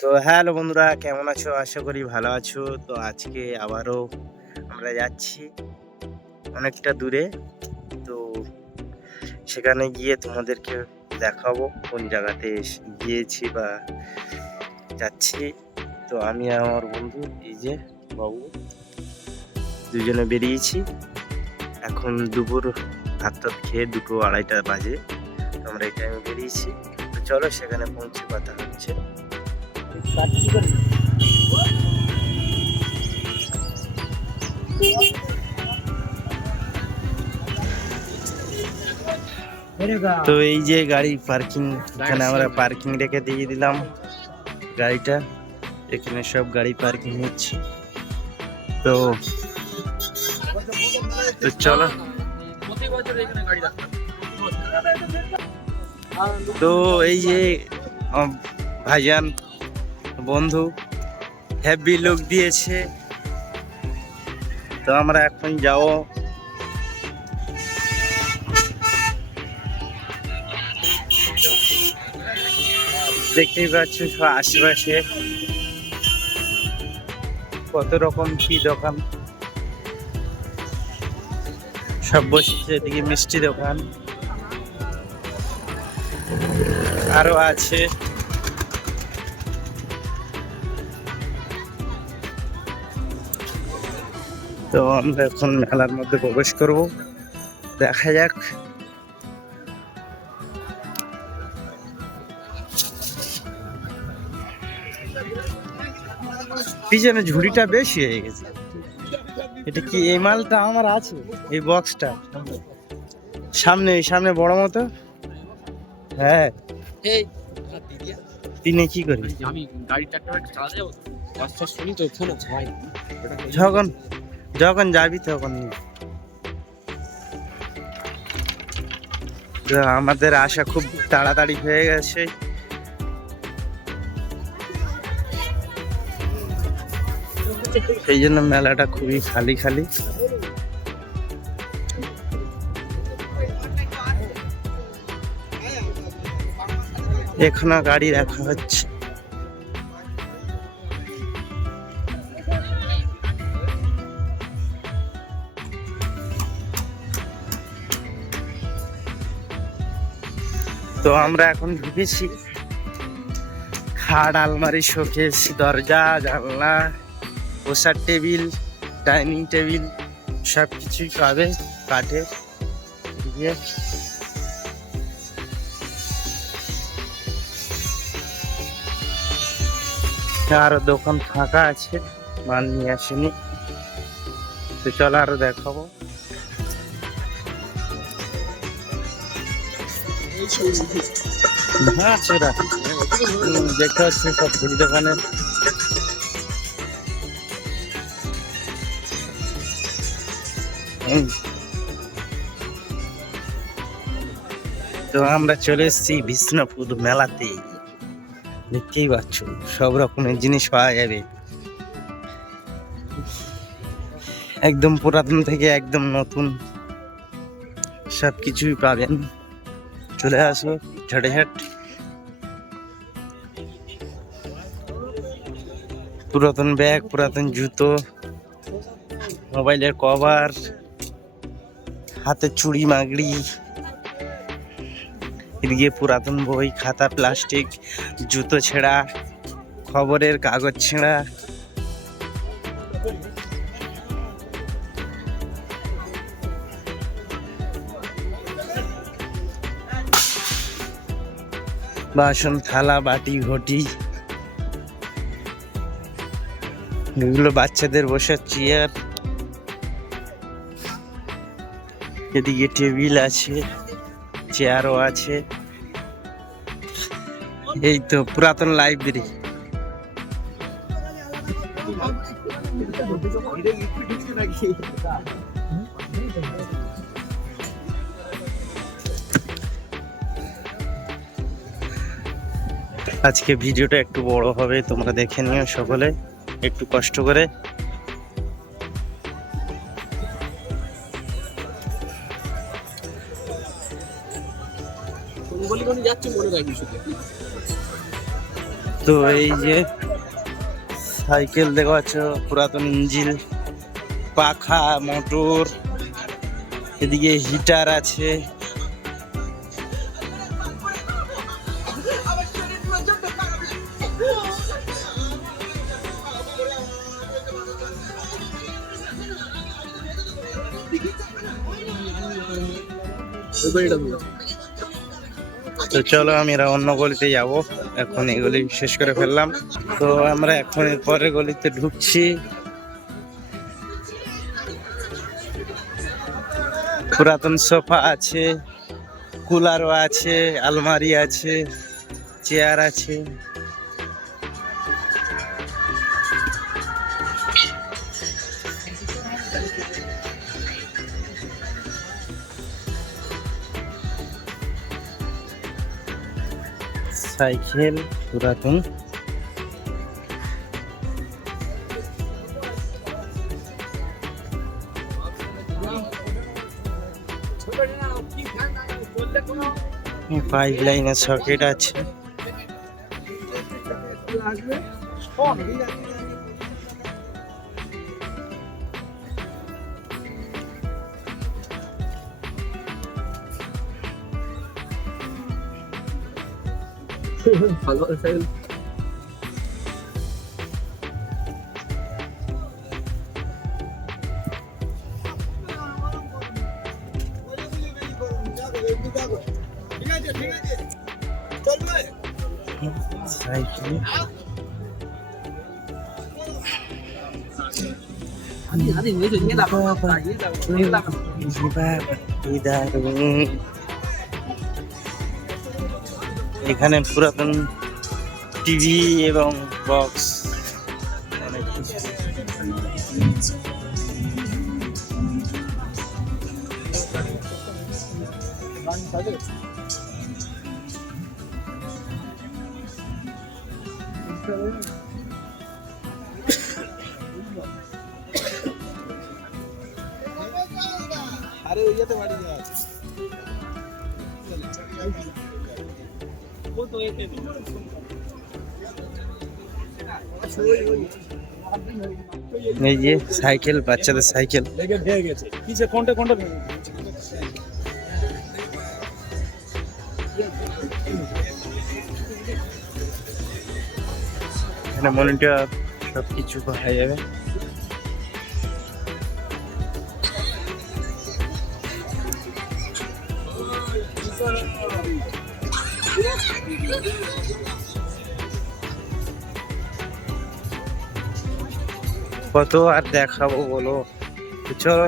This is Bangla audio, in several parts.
তো হ্যালো বন্ধুরা, কেমন আছো? আশা করি ভালো আছো। তো আজকে আবারও আমরা যাচ্ছি অনেকটা দূরে। তো সেখানে গিয়ে তোমাদেরকে দেখাবো কোন জায়গাতে গিয়েছি বা যাচ্ছি। তো আমি আমার বন্ধু, এই যে বাবু, দুজনে বেরিয়েছি। এখন দুপুর ভাত টাত খেয়ে দুটো আড়াইটা বাজে। আমরা এই টাইমে বেরিয়েছি। তো চলো সেখানে পৌঁছে কথা হচ্ছে। তো এই যে গাড়ি পার্কিং এখানে আমরা পার্কিং রেখে দিয়ে দিলাম গাড়িটা। এখানে সব গাড়ি পার্কিং হচ্ছে। তো তো চলো। তো এই যে ভাইজান বন্ধু হ্যাপি লুক দিয়েছে। তো আমরা এখন যাও। দেখতেই পাচ্ছ আশেপাশে কত রকম কি দোকান। সব বসেছে এদিকে মিষ্টি দোকান। আরও আছে। তো আমরা এখন মেলার মধ্যে প্রবেশ করব। দেখা যাক। পিছনে ঝুড়িটা বেশি হয়ে গেছে। এটা কি এই মালটা আমার আছে? এই বক্সটা সামনে সামনে বড় মতো। হ্যাঁ। তিনি কি করি আমি চালা শুনি তো ফোন ভাই যখন যাবি তখন। আমাদের আশা খুব তাড়াতাড়ি হয়ে গেছে। সেই জন্য মেলাটা খুবই খালি খালি। এখনও গাড়ি রাখা হচ্ছে। তো আমরা এখন ঢুকেছি খাট, আলমারি, শোকেস, দরজা, জানলা, বসার টেবিল, ডাইনিং টেবিল সব কিছুই পাবে কাঠের দিয়ে। আরও দোকান ফাঁকা আছে, মাল নিয়ে আসেনি। তো চলো আরও দেখাবো। হ্যাঁ দেখতে পাচ্ছি সব ঘুরি দোকানে। তো আমরা চলে এসেছি বিষ্ণুপুর মেলাতে। দেখতেই পাচ্ছ, সব রকমের জিনিস পাওয়া যাবে। একদম পুরাতন থেকে একদম নতুন। সব কিছুই পাবেন। চলে আসো ঝাটে ঝাট পুরাতন ব্যাগ, পুরাতন জুতো, মোবাইলের কভার হাতের চুড়ি, মাগড়ি, এদিকে পুরাতন বই, খাতা, প্লাস্টিক, জুতো ছেঁড়া, খবরের কাগজ ছেঁড়া। বাসন থালা, বাটি, ঘটি। এগুলো বাচ্চাদের বসার চেয়ার। এদিকে টেবিল আছে, চেয়ারও আছে। এই তো পুরাতন লাইব্রেরি। আজকে ভিডিওটা একটু বড় হবে তোমরা দেখে নিও সকলে একটু কষ্ট করে। তো এই যে সাইকেল দেখা যাচ্ছে পুরাতন ইঞ্জিন পাখা মোটর এদিকে হিটার আছে। তো চলো আমি অন্য গলিতে যাব। এখন এই গলি শেষ করে ফেললাম। তো আমরা এখন পরের গলিতে ঢুকছি। পুরাতন সোফা আছে, কুলারও আছে, আলমারি আছে, চেয়ার আছে। সাইকেল পুরাতন। পাইপ লাইনের সকেট আছে। phá lộn xem هذه هذه ويجي يلعب يلعب يلعب এখানে পুরাতন টিভি এবং বক্স অনেক কিছু। আরে ওই যেতে বাড়ি যা এই যে সাইকেল বাচ্চাদের সাইকেল। গেছে কোনটা কোনটা এখানে মনিটর সব কিছু পাওয়া যাবে। কত আর দেখাবো বলো? চলো,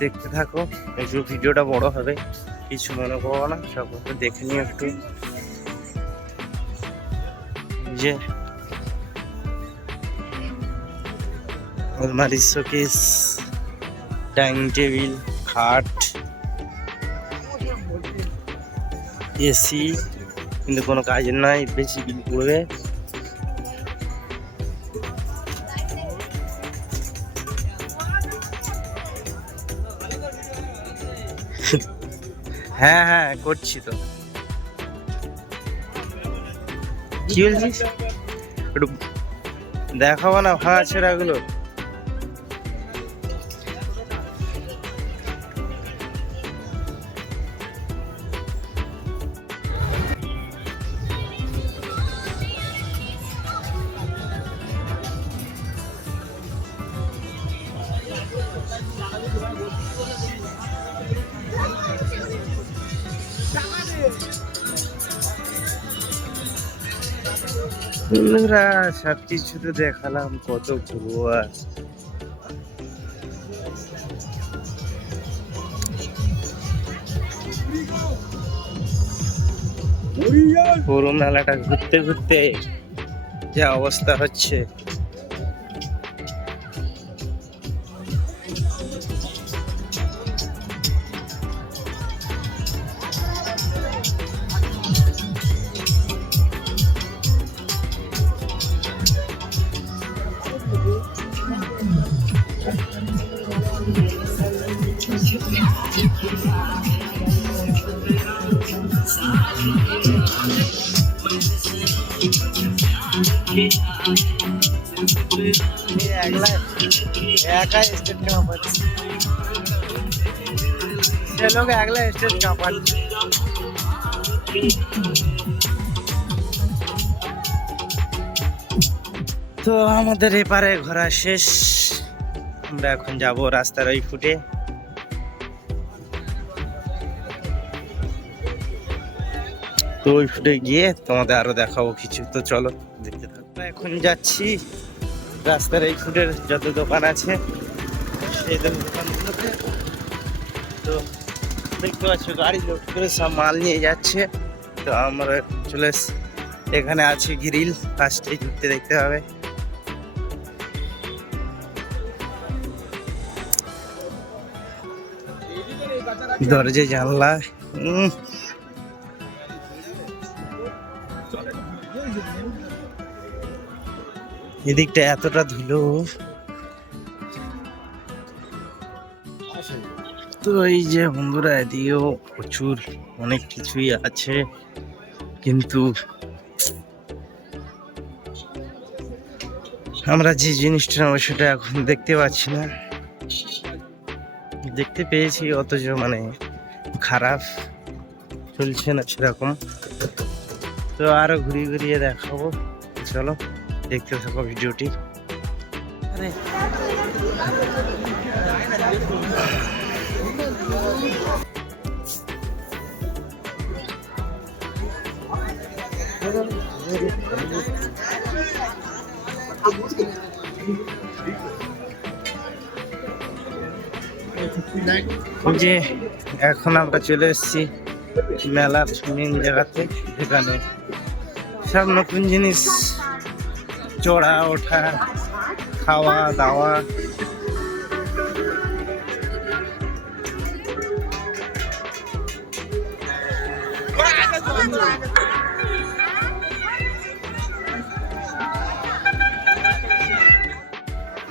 দেখতে থাকো। একটু ভিডিওটা বড় হবে, কিছু মনে করব না, সব দেখে নিও একটু। যে আলমারি শোকেস, ডাইনিং টেবিল, খাট, এসি, কিন্তু কোনো কাজের নাই বেশি বিল পড়বে। হ্যাঁ হ্যাঁ করছি তো। কি বলছিস? একটু দেখাবো না ভাঙা ছেঁড়াগুলো? বন্ধুরা সব কিছু তো দেখালাম কত আর। পুরো মেলাটা ঘুরতে ঘুরতে যা অবস্থা হচ্ছে। एका स्टेट का पर ये लोग अगला स्टेट का पर তো আমাদের এপারে ঘোরা শেষ আমরা এখন যাব রাস্তার ওই ফুটে তো ওই ফুটে গিয়ে তোমাদের আরও দেখাবো কিছু। তো চলো, দেখতে থাকো। এখন যাচ্ছি রাস্তার এই ফুটের যত দোকান আছে, সেই দোকানগুলোতে তো দেখতে পাচ্ছ, গাড়ি লোড করে সব মাল নিয়ে যাচ্ছে। তো আমরা চলে এখানে আছে গ্রিল, ফার্স্টেই ঢুকতে দেখতে হবে। দরজা জানলা এদিকটা এতটা ধুলো। তো এই যে বন্ধুরা, এদিকেও প্রচুর অনেক কিছুই আছে, কিন্তু আমরা যে জিনিসটা নেব সেটা এখন দেখতে পাচ্ছি না। দেখতে পেয়েছি, অথচ মানে খারাপ চলছে না সেরকম। তো আরও ঘুরিয়ে ঘুরিয়ে দেখাবো, চলো। দেখতে থাকো ভিডিওটি। যে এখন আমরা চলে এসেছি মেলার মেন জায়গাতে। এখানে সব নতুন জিনিস চড়া, ওঠা, খাওয়া, দাওয়া।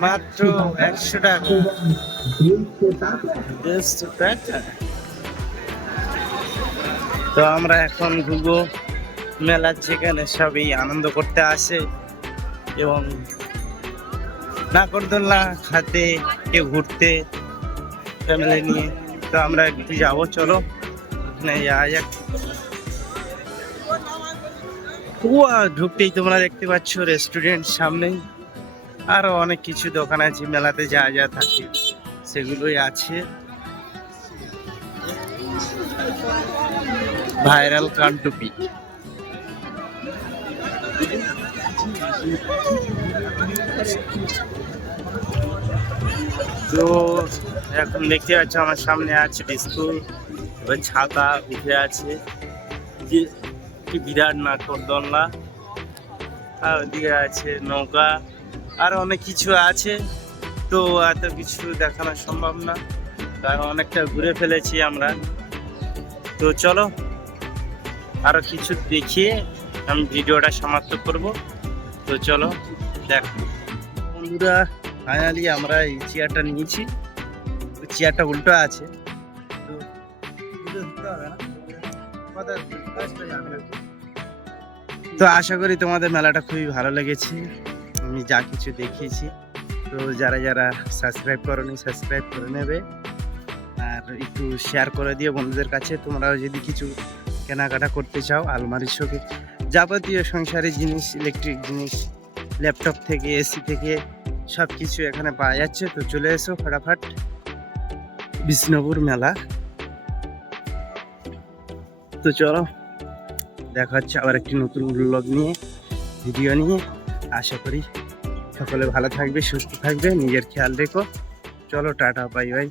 মাত্র একশো টাকা। তো আমরা এখন ঘুরবো মেলার যেখানে সবই আনন্দ করতে আসে। এবং নাকরদোল্লা খাতে কেউ ঘুরতে ফ্যামিলি নিয়ে। তো আমরা একটু যাব চলো। ওখানে যাওয়া যাক। উয়া, ঢুকতেই তোমরা দেখতে পাচ্ছ রেস্টুরেন্ট সামনেই আরও অনেক কিছু দোকান আছে মেলাতে যা যা থাকে সেগুলোই আছে। ভাইরাল কানটুপি। তো এখন দেখতে পাচ্ছ আমার সামনে আছে বিস্কুট ওই ছাতা উঠে আছে। বিরাট নাটক দোলনা আর ওদিকে আছে নৌকা, আর অনেক কিছু আছে। তো এত কিছু দেখানো সম্ভব না, কারণ অনেকটা ঘুরে ফেলেছি আমরা। তো চলো, আরও কিছু দেখিয়ে আমি ভিডিওটা সমাপ্ত করব। তো চলো, দেখো। বন্ধুরা ফাইনালি আমরা এই চেয়ারটা নিয়েছি। চেয়ারটা উল্টো আছে। তো আশা করি তোমাদের মেলাটা খুবই ভালো লেগেছে। আমি যা কিছু দেখিয়েছি। তো যারা যারা সাবস্ক্রাইব করনি সাবস্ক্রাইব করে নেবে। আর একটু শেয়ার করে দিও বন্ধুদের কাছে। তোমরাও যদি কিছু কেনাকাটা করতে চাও, আলমারির শোকে যাবতীয় সংসারের জিনিস ইলেকট্রিক জিনিস ল্যাপটপ থেকে এসি থেকে সব কিছু এখানে পাওয়া যাচ্ছে। তো চলে এসো ফটাফট বিষ্ণুপুর মেলা। তো চলো, দেখা হচ্ছে আবার একটি নতুন ব্লগ নিয়ে ভিডিও নিয়ে। আশা করি সকলে ভালো থাকবে, সুস্থ থাকবে, নিজের খেয়াল রেখো। চলো, টাটা বাই বাই